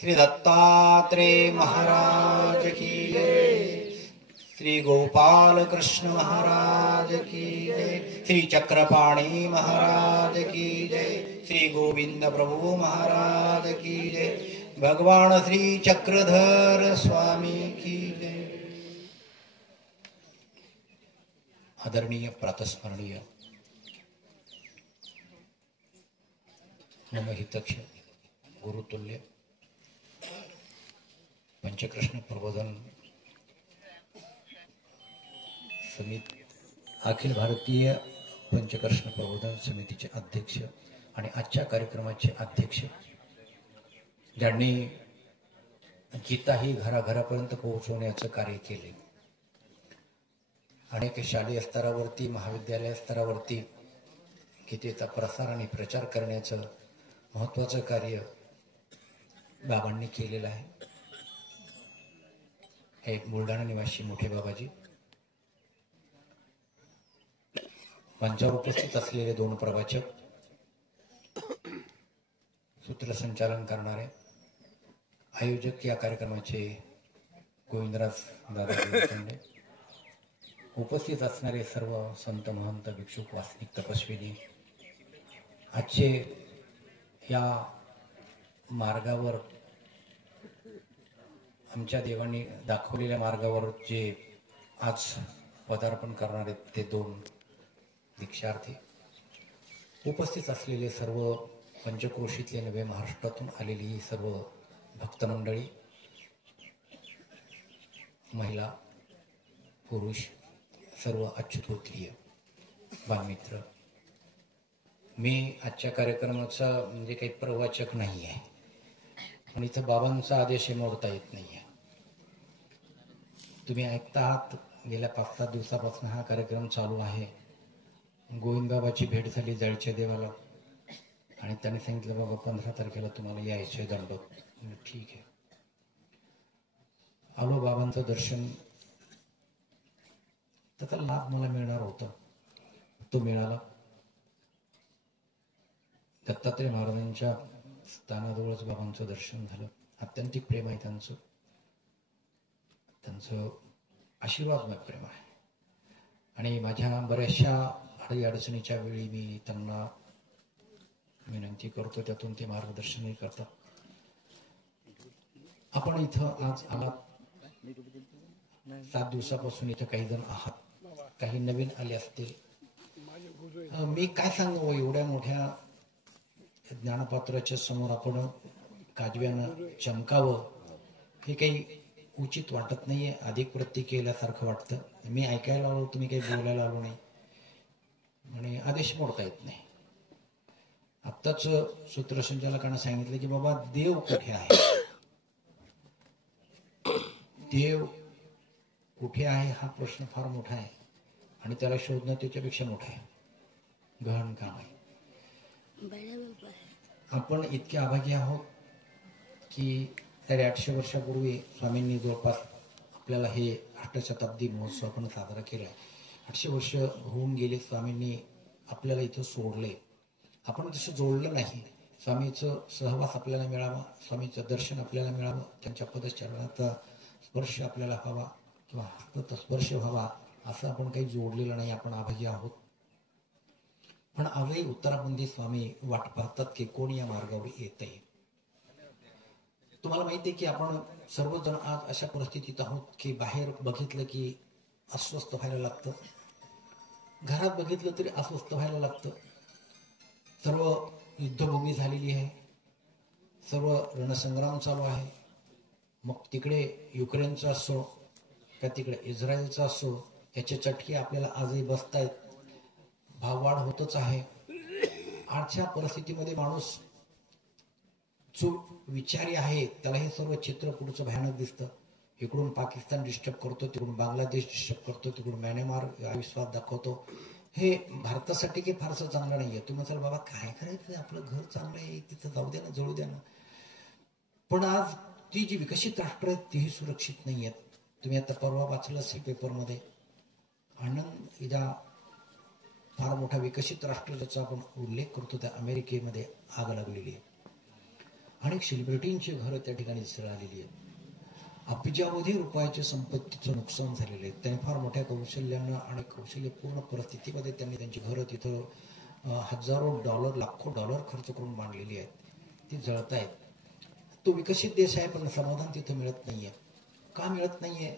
श्री दत्तात्रेय महाराज की जय। श्री गोपाल कृष्ण महाराज की जय। श्री चक्रपाणी महाराज की जय। श्री गोविंद प्रभु महाराज की जय। भगवान श्री चक्रधर स्वामी की जय। आदरणीय प्रातस्मरणीय मम हितक्ष गुरुतुल्य पंचकृष्ण प्रबोधन समिती अखिल भारतीय पंचकृष्ण प्रबोधन समितीचे अध्यक्ष आणि आजच्या कार्यक्रमाचे अध्यक्ष, ज्यांनी गीता ही घराघरापर्यंत पोहोचवण्याचं कार्य केले. अनेक शालेय स्तरावरती, महाविद्यालय स्तरावरती गीतेचा प्रसार आणि प्रचार करण्याचं महत्त्वाचं कार्य बाबांनी केलेलं आहे. हे बुलढाणा निवासी मोठे बाबाजी, मंचावर उपस्थित असलेले दोन प्रवाचक, सूत्रसंचालन करणारे आयोजक या कार्यक्रमाचे गोविंदराज दादा देशपांडे, उपस्थित असणारे सर्व संत महंत भिक्षुक वासनिक तपस्विनी, आजचे या मार्गावर आमच्या देवांनी दाखवलेल्या मार्गावर जे आज पदार्पण करणारे ते दोन दीक्षार्थी, उपस्थित असलेले सर्व पंचक्रोशीतले नवे महाराष्ट्रातून आलेली ही सर्व भक्त मंडळी, महिला पुरुष, सर्व अच्युतोत्रीय बालमित्र, मी आजच्या कार्यक्रमाचा म्हणजे काही प्रवाचक नाही आहे, पण इथं बाबांचा आदेश मोडता येत नाही आहे. तुम्ही ऐकता आहात, गेल्या 5-7 दिवसापासून हा कार्यक्रम चालू आहे. गोविंद बाबाची भेट झाली जळच्या देवाला आणि त्यांनी सांगितलं बाबा 15 तारखेला तुम्हाला यायचे दंडोत. ठीक आहे, आलो. बाबांचं दर्शन, त्याचा लाभ मला मिळणार होता, तो मिळाला. दत्तात्रेय महाराजांच्या स्थानाजवळच बाबांचं दर्शन झालं. अत्यंतिक प्रेम आहे त्यांचं, त्यांचं आशीर्वादमय प्रेम आहे. आणि माझ्या बऱ्याचशा अडचणीच्या वेळी मी त्यांना विनंती करतो, त्यातून ते मार्गदर्शनही करतात. आपण इथं आज आलात, 7 दिवसापासून इथं काही जण आहात, काही नवीन आले असतील. मी काय सांगू, एवढ्या मोठ्या ज्ञानपात्राच्या समोर आपण काजव्यानं चमकावं हे काही उचित वाटत नाहीये. अधिक वृत्ती केल्यासारखं वाटतं. मी ऐकायला आलो, तुम्ही काही बोलायला आलो नाही आणि आदेश मोडता येत नाही. आत्ताच सूत्रसंचालकांना सांगितलं की बाबा देव कुठे आहे, देव कुठे आहे हा प्रश्न फार मोठा आहे आणि त्याला शोधणं त्याच्यापेक्षा मोठं आहे, गहन काम आहे. आपण इतके आभागी आहोत की 850 वर्षापूर्वी स्वामींनी जवळपास आपल्याला हे अष्टशताब्दी महोत्सव आपण साजरा केला. 800 वर्ष होऊन गेले, स्वामींनी आपल्याला इथं सोडले. आपण तसं जोडलं नाही. स्वामीचं सहवास आपल्याला मिळावा, स्वामीचं दर्शन आपल्याला मिळावं, त्यांच्या पदचरणाचा स्पर्श आपल्याला व्हावा किंवा हस्ताचा स्पर्श व्हावा, असं आपण काही जोडलेलं नाही. आपण आभागी आहोत. पण आजही उत्तरामध्ये स्वामी वाट पाहतात की कोण या मार्गावर येत आहे. तुम्हाला माहिती आहे की आपण सर्वजण आज अशा परिस्थितीत आहोत की बाहेर बघितलं की अस्वस्थ व्हायला लागतं, घरात बघितलं तरी अस्वस्थ व्हायला लागतं. सर्व युद्धभूमी झालेली आहे, सर्व रणसंग्राम चालू आहे. मग तिकडे युक्रेनचा असो का तिकडे इस्रायलचा असो, त्याचे चटके आपल्याला आजही बसतायत. भाववाढ होतच आहे. आजच्या परिस्थितीमध्ये माणूस जो विचारी आहे त्याला हे सर्व चित्र पुढचं भयानक दिसतं. इकडून पाकिस्तान डिस्टर्ब करतो, तिकडून बांगलादेश डिस्टर्ब करतो, तिकडून म्यानमार अविश्वास दाखवतो. हे भारतासाठी काही फारसं चांगलं नाहीये. तुम्ही म्हणाल बाबा काय करायचं, आपलं घर चांगलं आहे, तिथं जाऊ द्या ना, जळू द्या ना. पण आज ती जी विकसित राष्ट्र आहेत तीही सुरक्षित नाही आहेत. तुम्ही आता परवा वाचलं असेल पेपरमध्ये, आनंद इजा फार मोठा विकसित राष्ट्र ज्याचा आपण उल्लेख करतो त्या अमेरिकेमध्ये आग लागलेली आहे. अनेक सेलिब्रिटींची घरं त्या ठिकाणी दिसायला आलेली आहेत. अब्जावधी रुपयाच्या संपत्तीचं नुकसान झालेलं आहे. त्याने फार मोठ्या कौशल्यानं आणि कौशल्यपूर्ण परिस्थितीमध्ये त्यांनी त्यांची घरं तिथं हजारो डॉलर लाखो डॉलर खर्च करून बांधलेली आहेत. ती जळत आहेत. तो विकसित देश आहे पण समाधान तिथं मिळत नाहीये. का मिळत नाहीये?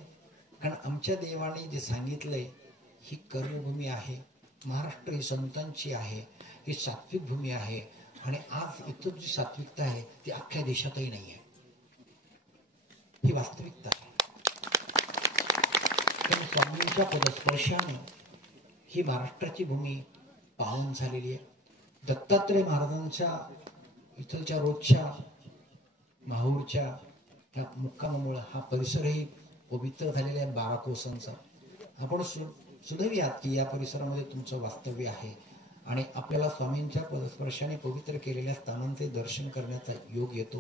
कारण आमच्या देवाने जे सांगितलंय ही कर्मभूमी आहे. महाराष्ट्र ही संतांची आहे, ही सात्विक भूमी आहे. आणि आज इथं जी सात्विकता आहे ती अख्ख्या देशातही नाही आहे. ही वास्तविकता आहे. कारण स्वामींच्या पदस्पर्शाने ही महाराष्ट्राची भूमी पावन झालेली आहे. दत्तात्रय महाराजांच्या इथलच्या रोजच्या माहूरच्या ह्या मुक्कामामुळे हा परिसरही पवित्र झालेला आहे. 12 कोसांचा आपण सुदैवात की या परिसरामध्ये तुमचं वास्तव्य आहे आणि आपल्याला स्वामींच्या पदस्पर्शाने पवित्र केलेल्या स्थानांचे दर्शन करण्याचा योग येतो.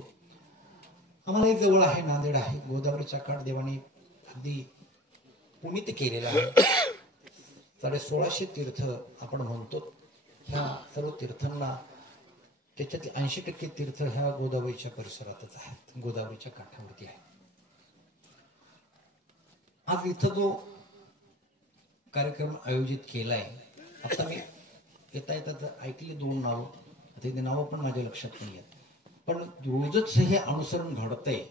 आम्हाला जवळ आहे, नांदेड आहे. गोदावरीचा काठ देवाने अगदी पुनीत केलेला आहे. 1650 तीर्थ आपण म्हणतो. ह्या सर्व तीर्थांना त्याच्यातले 80% तीर्थ ह्या गोदावरीच्या परिसरातच आहेत, गोदावरीच्या काठावरती आहे. आज इथं जो कार्यक्रम आयोजित केलाय, आता मी येता येता ऐकली 2 नावं, आता ते नावं पण माझ्या लक्षात नाही आहेत, पण रोजच हे अनुसरण घडतंय.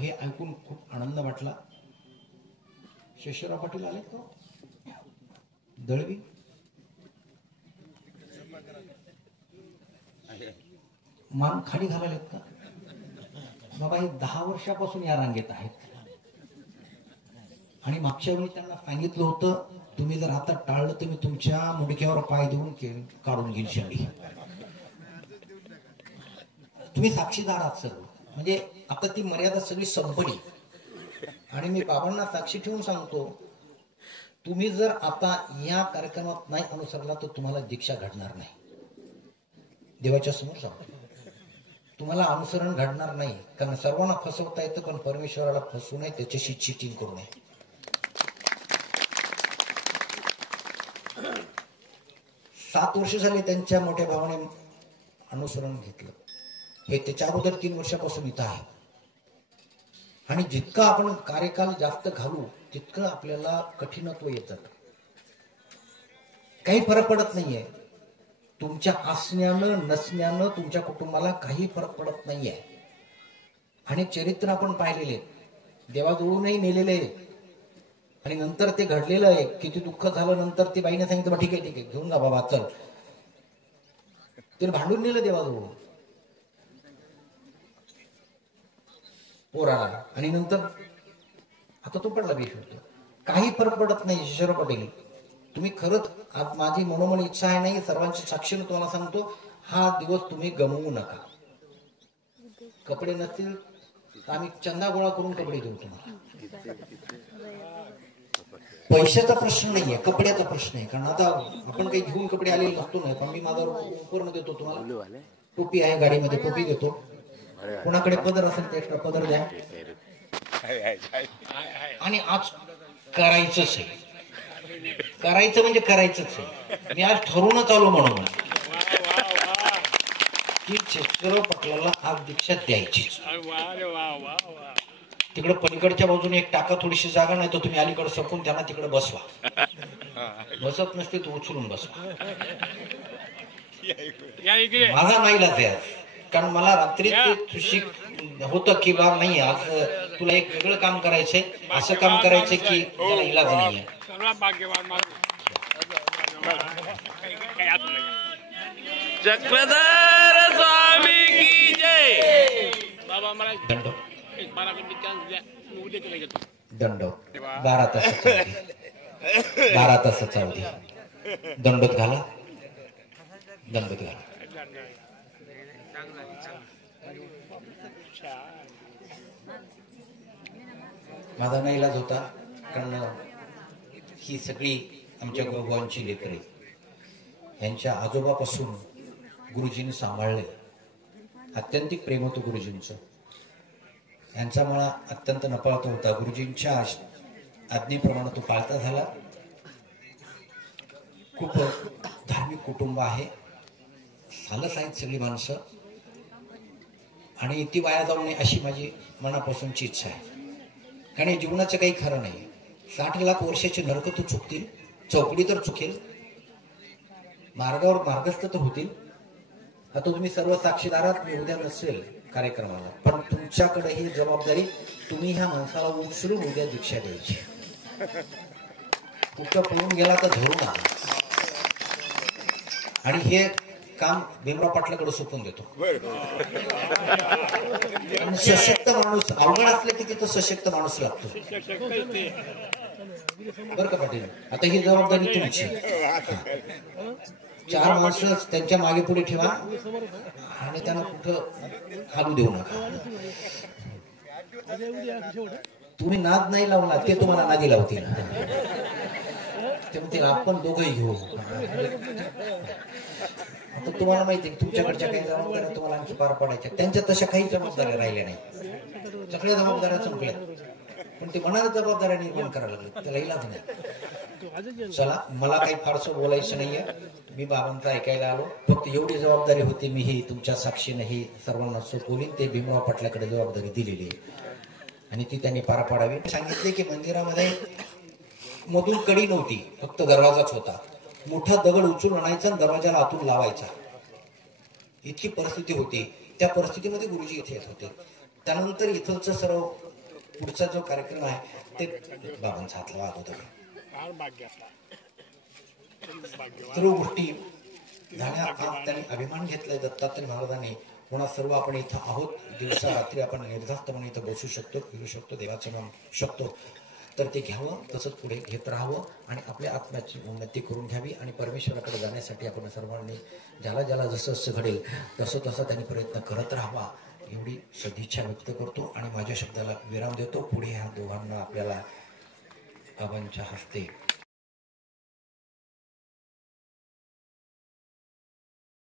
हे ऐकून खूप आनंद वाटला. शेषराव पाटील आले का? दळवी मान खाली घालायलेत का बाबा? हे 10 वर्षापासून या रांगेत आहेत आणि मागच्या वेळी त्यांना सांगितलं होतं तुम्ही जर आता टाळलं तर मी तुमच्या मुडक्यावर पाय देऊन काढून घेईल शेंडी. तुम्ही साक्षीदार आहात सर्व. म्हणजे आता ती मर्यादा सगळी संपली आणि मी बाबांना साक्षी ठेवून सांगतो, तुम्ही जर आता या कार्यक्रमात नाही अनुसरला तर तुम्हाला दीक्षा घडणार नाही. देवाच्या समोर सांगतो, तुम्हाला अनुसरण घडणार नाही. कारण सर्वांना फसवता येतं पण परमेश्वराला फसवू नये, त्याच्याशी चिटिंग करू नये. 7 वर्ष झाले त्यांच्या मोठ्या भावाने अनुसरण घेतलं. हे त्याच्या अगोदर 3 वर्षापासून इथं आहे. आणि जितकं आपण कार्यकाल जास्त घालू तितकं आपल्याला कठीणत्व येत जातं. काही फरक पडत नाहीये. तुमच्या असण्यानं नसण्यानं तुमच्या कुटुंबाला काही फरक पडत नाहीये. आणि चरित्र आपण पाहिलेले, देवाजवळूनही नेलेले आणि नंतर ते घडलेलं आहे. किती दुःख झालं नंतर ती बाईने सांगितलं ठीक आहे घेऊन जा बाबा चल. तिने भांडून नेलं देवाजवळून पोराला आणि नंतर आता तो पडला बेशुद्ध. काही फरक पडत नाही. शेषराव पाटील तुम्ही खरंच, आज माझी मनोमन इच्छा आहे, नाही सर्वांची साक्षीने तुम्हाला सांगतो, हा दिवस तुम्ही गमवू नका. कपडे नसतील तर आम्ही चंदा गोळा करून कपडे देऊ तुम्हाला. पैशाचा प्रश्न नाहीये, कपड्याचा प्रश्न आहे. कारण आता आपण काही घेऊन कपडे आलेले नसतो नाही, पण मी माझा उपकरण देतो तुम्हाला. टोपी आहे गाडीमध्ये, टोपी देतो. कोणाकडे पदर असेल तर एक्स्ट्रा पदर द्या. आणि आज करायचंच आहे. करायचं म्हणजे करायचंच आहे. मी आज ठरवूनच आलो म्हणून की शेषराव पाटलाला आज दीक्षा द्यायची. तिकडे पलीकडच्या बाजूने एक टाका, थोडीशी जागा, नाही तर तुम्ही अलीकडे सरकून त्यांना तिकडे बसवा. बसत नसते तर उचलून बसवा. माझा नाईलाज आहे आज. कारण मला रात्री होतं की बा नाही आज तुला एक वेगळं काम करायचंय, असं काम करायचंय की त्याला इलाज नाहीये. चक्रधर स्वामी की जय. बाबा मला एक 12 मिनिट चान्स द्या, मी उद्या केला घेतो. दंडवत 12 तासाचा अवधी. दंडवत घाला, दंडवत घाला. माझा नाही इलाज होता. कारण ही सगळी आमच्या गुरुबांची लेकरे, यांच्या आजोबापासून गुरुजींनी सांभाळले. अत्यंतिक प्रेम होतं गुरुजींचं. यांचा मला अत्यंत नपाळता होता. गुरुजींच्या आज्ञेप्रमाणे तो पाळता झाला. खूप धार्मिक कुटुंब आहे. सालस आहेत सगळी माणसं. आणि ती वाया जाऊ नये अशी माझी मनापासूनची इच्छा आहे. कारण जीवनाचं काही खरं नाही. 60 लाख वर्षाचे नरक तर चुकतील, चौकडी तर चुकेल, मार्गावर मार्गस्थ तर होतील. आता तुम्ही सर्व साक्षीदारात, मी उद्या नसेल कार्यक्रमाला, पण तुमच्याकडे ही जबाबदारी, तुम्ही ह्या माणसाला उचलून उद्या दीक्षा द्यायची. कुठं पळून गेला तर धरू नका. आणि हे काम भीमराव पाटलाकडे सोपून देतो. आणि सशक्त माणूस अवघड असलं की तिथं सशक्त माणूस लागतो. बरं का पाटील, आता ही जबाबदारी तुमची. 4 माणसं त्यांच्या मागे पुढे ठेवा आणि त्यांना कुठं हालू देऊ नका. तुम्ही नाद नाही लावला ते तुम्हाला नादी लावतील. ते म्हणतील आपण दोघंही घेऊ. आता तुम्हाला माहिती आहे तुमच्याकडच्या काही जबाबदाऱ्या तुम्हाला आणखी पार पडायच्या, त्यांच्या तशा काही जबाबदाऱ्या राहिल्या नाही. सगळ्या जबाबदाऱ्या संपल्या, पण ते मनाला जबाबदाऱ्या निर्माण करायला लागले, त्याला इलाज नाही. चला, मला काही फारसं बोलायचं नाहीये. मी बाबांचं ऐकायला आलो. फक्त एवढी जबाबदारी होती, मी ही तुमच्या साक्षीने ही सर्वांना सोपवली. ते भीमराव पाटलाकडे जबाबदारी दिलेली आहे आणि ती त्यांनी पार पाडावी. सांगितले की मंदिरामध्ये मधून कडी नव्हती, फक्त दरवाजाच होता. मोठा दगड उचलून आणायचा आणि दरवाजाला आतून लावायचा, इतकी परिस्थिती होती. त्या परिस्थितीमध्ये गुरुजी इथे येत होते. त्यानंतर इथलचं सर्व पुढचा जो कार्यक्रम आहे ते बाबांचा हातला वागवत होता. सर्व गोष्टी झाल्या. त्यांनी अभिमान घेतलाय दत्तात्रय महाराजांनी. पुन्हा सर्व आपण इथं आहोत. दिवसा रात्री आपण निर्धास्तपणे इथं बसू शकतो, फिरू शकतो, देवाचं नाम शकतो. तर ते घ्यावं, तसंच पुढे घेत राहावं आणि आपल्या आत्म्याची उन्नती करून घ्यावी. आणि परमेश्वराकडे जाण्यासाठी आपण सर्वांनी ज्याला ज्याला जसं जसं घडेल तसं तसं त्यांनी प्रयत्न करत राहावा, एवढी सदिच्छा व्यक्त करतो आणि माझ्या शब्दाला विराम देतो. पुढे ह्या दोघांना आपल्याला बाबांच्या हस्ते